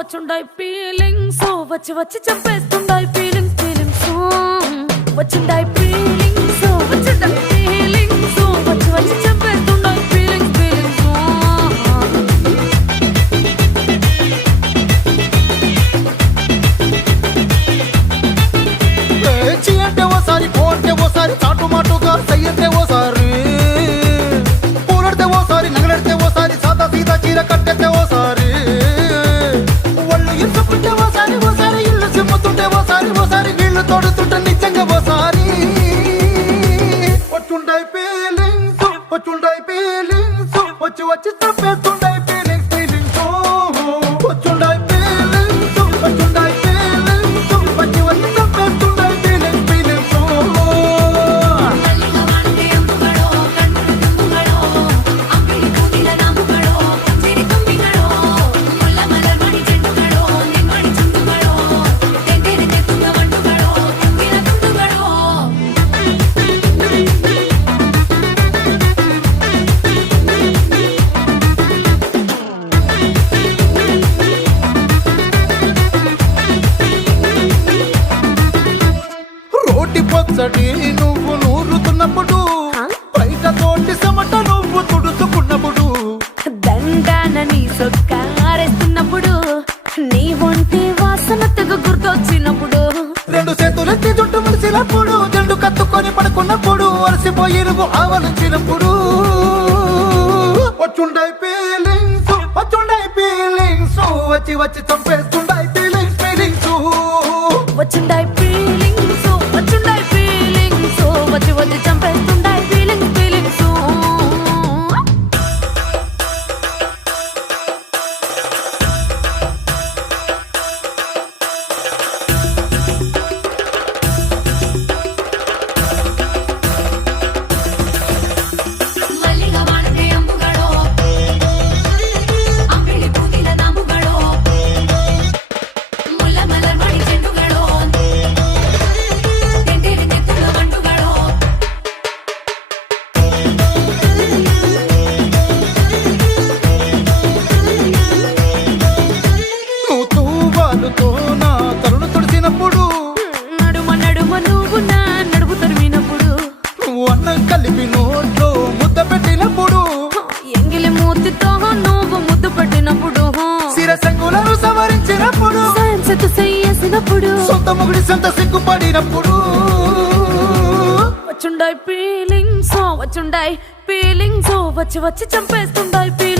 వచ్చుండాయి feelings వచ్చి వచ్చి చంపేస్తుండాయి feelings feelings వచ్చుండాయి feelings వచ్చుండాయి feelings వచ్చి వచ్చి చంపేస్తుండాయి ఫీలింగ్స్ ఫీలింగ్స్ చీ అంటే ఓసారి పో అంటే ఓసారి చాటు మాటుగా సై అంటే ఓసారి పూలడితే ఓసారి నగలడితే ఓసారి సాదా సీదా చీర కట్టెతే ఓసారి ఒళ్ళు ఇసుకుంటే ఓసారి ఓసారి ఇల్లు సిమ్ముతుంటే ఓసారి ఓసారి వీళ్ళు తోడుతుంటే నిజంగా ఓసారి వచ్చుండాయి ఫీలింగ్స్ వచ్చుండాయి ఫీలింగ్స్ వచ్చి వచ్చి చంపేస్తుండాయి ఫీలింగ్స్ ఫీలింగ్స్ వచ్చుండాయి ఫీలింగ్స్ వచ్చుండాయి ఫీలింగ్స్ వచ్చి వచ్చి చంపేస్తుండాయి ఫీలింగ్స్ ఫీలింగ్స్ రోటి పచ్చడి నువ్వు నూరుతున్నప్పుడు బయట తోటి సమట నువ్వు తుడుచుకున్నప్పుడు దండాన నీ సొక్కారేస్తున్నప్పుడు నీ ఒంటి వాసన తెగ గుర్తొచ్చినప్పుడు రెండు చేతులెత్తి జుట్టు ముడిసినప్పుడు జండు కత్తుకొని పడుకున్నప్పుడు అలసిపోయి నువ్వు ఆవలించినప్పుడు వచ్చుండాయి ఫీలింగ్స్ వచ్చుండాయి ఫీలింగ్స్ వచ్చి వచ్చి చంపేస్తుండాయి ఫీలింగ్స్ ఫీలింగ్స్ వచ్చుండాయి ఫీలింగ్స్ వచ్చుండాయి ఫీలింగ్స్ వచ్చి వచ్చి చంపేస్తుండాయి ఫీలింగ్స్ ఫీలింగ్స్ నువ్వు తూవాలుతో నా తరుణ తుడిసినప్పుడు నడుమ నడుమ నువ్వు నా నడుపు తరిమినప్పుడు నువ్వు అన్నం కలిపి నోట్లో ముద్ద పెట్టినప్పుడు ఎంగిలి మూతితో నువ్వు ముద్దు పట్టినప్పుడు శిరసంగులను సవరించినప్పుడు సైన్స్ చేసినప్పుడు సొంత మొగుడి సొంత సిగ్గుపడినప్పుడు వచ్చుండాయి ఫీలింగ్స్ వచ్చుండాయి ఫీలింగ్స్ వచ్చి వచ్చి చంపేస్తుండాయి ఫీలింగ్స్